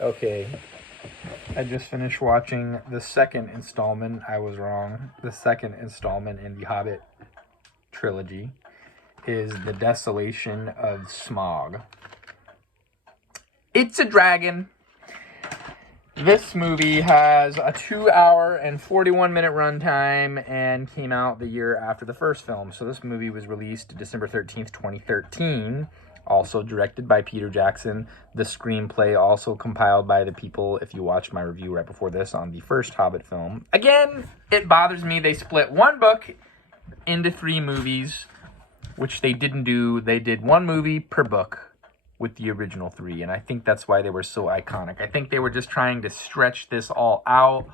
Okay, I just finished watching the second installment. I was wrong. The second installment in the Hobbit trilogy is The Desolation of Smaug. It's a dragon. This movie has a 2-hour and 41-minute runtime and came out the year after the first film. So this movie was released December 13th, 2013. Also directed by Peter Jackson. The screenplay also compiled by the people, if you watched my review right before this, on the first Hobbit film. Again, it bothers me. They split one book into 3 movies, which they didn't do. They did 1 movie per book with the original 3, and I think that's why they were so iconic. I think they were just trying to stretch this all out.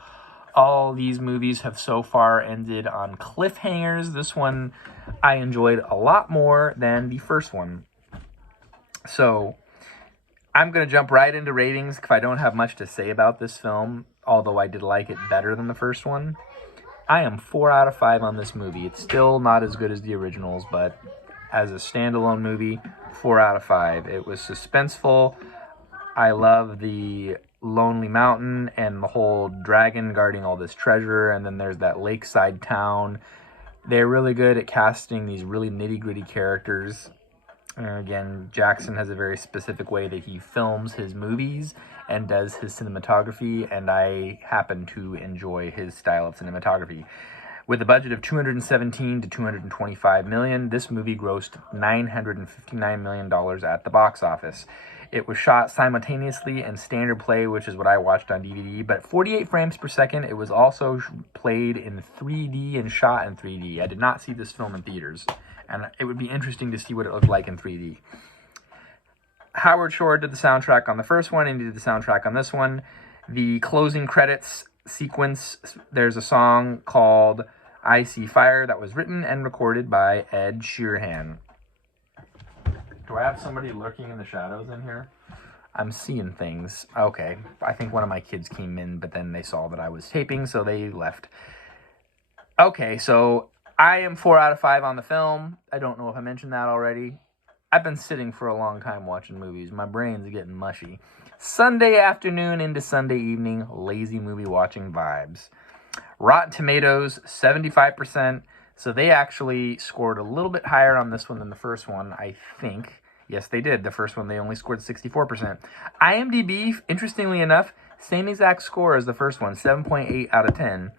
All these movies have so far ended on cliffhangers. This one I enjoyed a lot more than the first one. So I'm going to jump right into ratings if I don't have much to say about this film, although I did like it better than the first one. I am 4 out of 5 on this movie. It's still not as good as the originals, but as a standalone movie, 4 out of 5. It was suspenseful. I love the Lonely Mountain and the whole dragon guarding all this treasure, and then there's that lakeside town. They're really good at casting these really nitty-gritty characters. Again, Jackson has a very specific way that he films his movies and does his cinematography, and I happen to enjoy his style of cinematography. With a budget of $217 to $225 million, this movie grossed $959 million at the box office. It was shot simultaneously in standard play, which is what I watched on DVD, but 48 frames per second. It was also played in 3D and shot in 3D. I did not see this film in theaters, and it would be interesting to see what it looked like in 3D. Howard Shore did the soundtrack on the first one, and he did the soundtrack on this one. The closing credits sequence, there's a song called I See Fire that was written and recorded by Ed Sheeran. Do I have somebody lurking in the shadows in here? I'm seeing things. Okay, I think one of my kids came in, but then they saw that I was taping, so they left. Okay, so I am 4 out of 5 on the film. I don't know if I mentioned that already. I've been sitting for a long time watching movies. My brain's getting mushy. Sunday afternoon into Sunday evening, lazy movie watching vibes. Rotten Tomatoes, 75%. So they actually scored a little bit higher on this one than the first one, I think. Yes, they did. The first one, they only scored 64%. IMDb, interestingly enough, same exact score as the first one, 7.8 out of 10.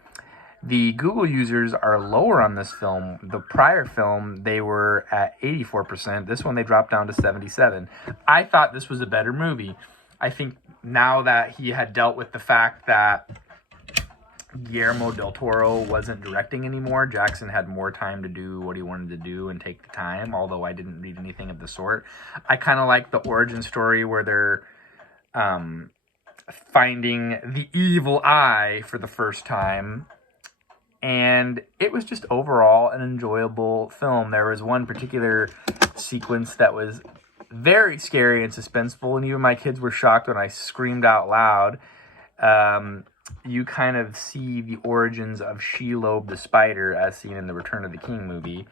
The Google users are lower on this film. The prior film, they were at 84%. This one, they dropped down to 77%. I thought this was a better movie. I think now that he had dealt with the fact that Guillermo del Toro wasn't directing anymore, Jackson had more time to do what he wanted to do and take the time, although I didn't read anything of the sort. I kind of like the origin story where they're finding the evil eye for the first time. And it was just overall an enjoyable film. There was one particular sequence that was very scary and suspenseful, and even my kids were shocked when I screamed out loud. You kind of see the origins of Shelob the spider as seen in the Return of the King movie.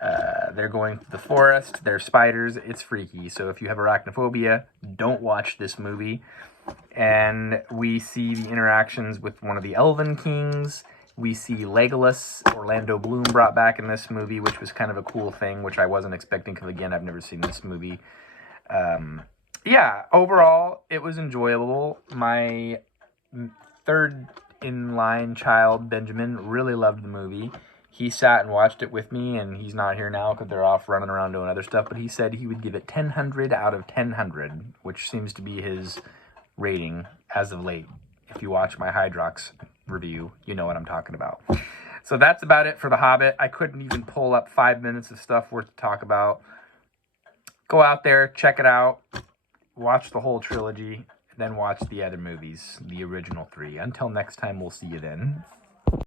They're going through the forest, they're spiders, it's freaky. So if you have arachnophobia, don't watch this movie. And we see the interactions with one of the Elven Kings. We see Legolas, Orlando Bloom, brought back in this movie, which was kind of a cool thing, which I wasn't expecting because, again, I've never seen this movie. Yeah, overall, it was enjoyable. My third in line child, Benjamin, really loved the movie. He sat and watched it with me, and he's not here now because they're off running around doing other stuff, but he said he would give it 1,000 out of 1,000, which seems to be his rating as of late. If you watch my Hydrox review, you know what I'm talking about. So that's about it for The Hobbit. I couldn't even pull up 5 minutes of stuff worth to talk about. Go out there, check it out, watch the whole trilogy, then watch the other movies, the original 3. Until next time, we'll see you then.